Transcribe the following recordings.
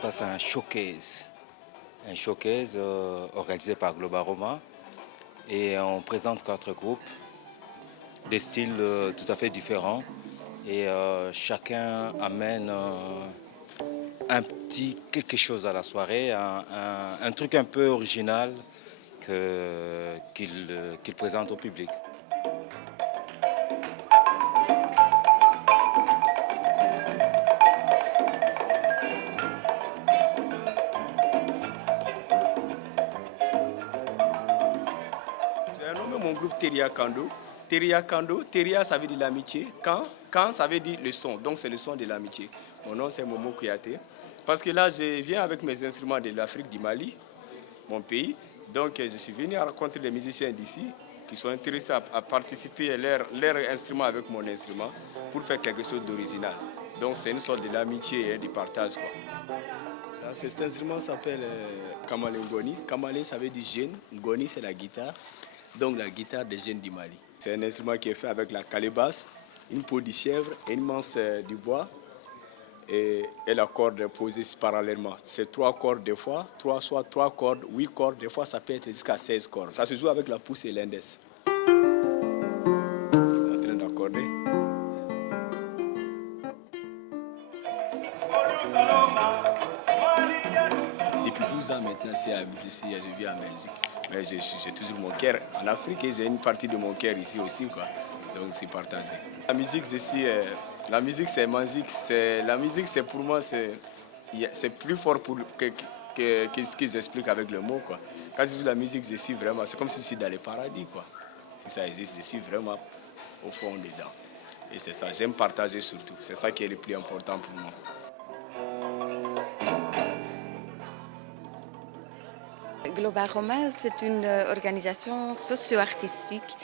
passe un showcase organisé par Globaroma et on présente 4 groupes, des styles tout à fait différents et chacun amène un petit quelque chose à la soirée, un truc un peu original qu'il présente au public. J'ai nommé mon groupe Teria Kando. Teria Kando, Teria ça veut dire l'amitié, Kan ça veut dire le son, donc c'est le son de l'amitié. Mon nom c'est Momo Kouyaté. Parce que là je viens avec mes instruments de l'Afrique, du Mali, mon pays. Donc je suis venu à rencontrer les musiciens d'ici qui sont intéressés à participer à leur instrument avec mon instrument pour faire quelque chose d'original. Donc c'est une sorte de l'amitié et du partage, quoi. Là, cet instrument s'appelle Kamale Ngoni. Kamale ça veut dire jeune, Ngoni c'est la guitare. Donc la guitare des jeunes du Mali. C'est un instrument qui est fait avec la calebasse, une peau de chèvre et une manche du bois et la corde posée parallèlement. C'est 3 cordes des fois, 3 cordes, 8 cordes, des fois ça peut être jusqu'à 16 cordes. Ça se joue avec la pousse et l'index. C'est en train d'accorder. Depuis 12 ans maintenant, je vis en Belgique. Mais j'ai toujours mon cœur en Afrique et j'ai une partie de mon cœur ici aussi, quoi. Donc c'est partagé. La musique, la musique c'est magique. La musique, c'est pour moi, c'est plus fort que ce qu'ils expliquent avec le mot, quoi. Quand je joue la musique, je suis vraiment, c'est comme si je suis dans le paradis, quoi. Si ça existe, je suis vraiment au fond dedans. Et c'est ça, j'aime partager surtout. C'est ça qui est le plus important pour moi. Globaroma, c'est une organisation socio-artistique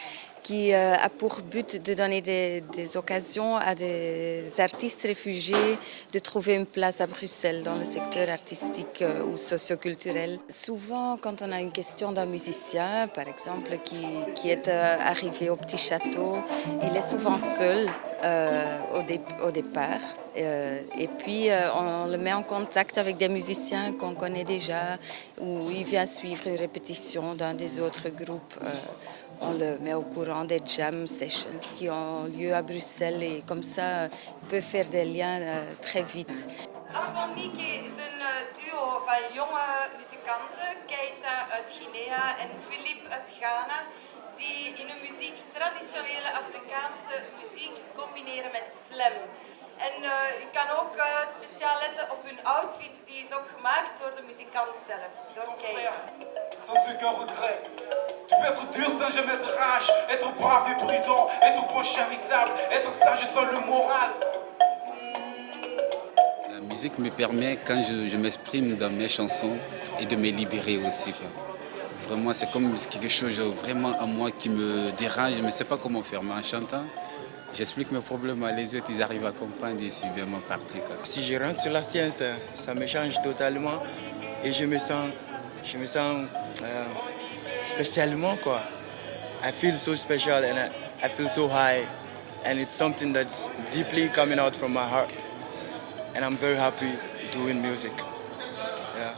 qui a pour but de donner des occasions à des artistes réfugiés de trouver une place à Bruxelles dans le secteur artistique ou socio-culturel. Souvent, quand on a une question d'un musicien, par exemple, qui est arrivé au petit château, il est souvent seul au départ. Et puis, on le met en contact avec des musiciens qu'on connaît déjà, ou il vient suivre une répétition d'un des autres groupes. On le met au courant des jam sessions qui ont lieu à Bruxelles et comme ça, il peut faire des liens très vite. Afonique is een duo van jonge muzikanten, Keita uit Guinea en Philippe uit Ghana, die in hun muziek traditionele Afrikaanse muziek combineren met slam. En je kan ook speciaal letten op hun outfit, die is ook gemaakt door de muzikant zelf, door Keita. Sans aucun regret. Tu peux être dur sans jamais de rage, être brave et prudent, être bon charitable, être sage sans le moral. La musique me permet, quand je m'exprime dans mes chansons, et de me libérer aussi, quoi. Vraiment, c'est comme quelque chose vraiment à moi qui me dérange, je ne sais pas comment faire, mais en chantant, j'explique mes problèmes à les autres, ils arrivent à comprendre et c'est vraiment parti, quoi. Si je rentre sur la scène, ça me change totalement et je me sens spécialement, quoi. I feel so special and I feel so high and it's something that's deeply coming out from my heart and I'm very happy doing music. Yeah.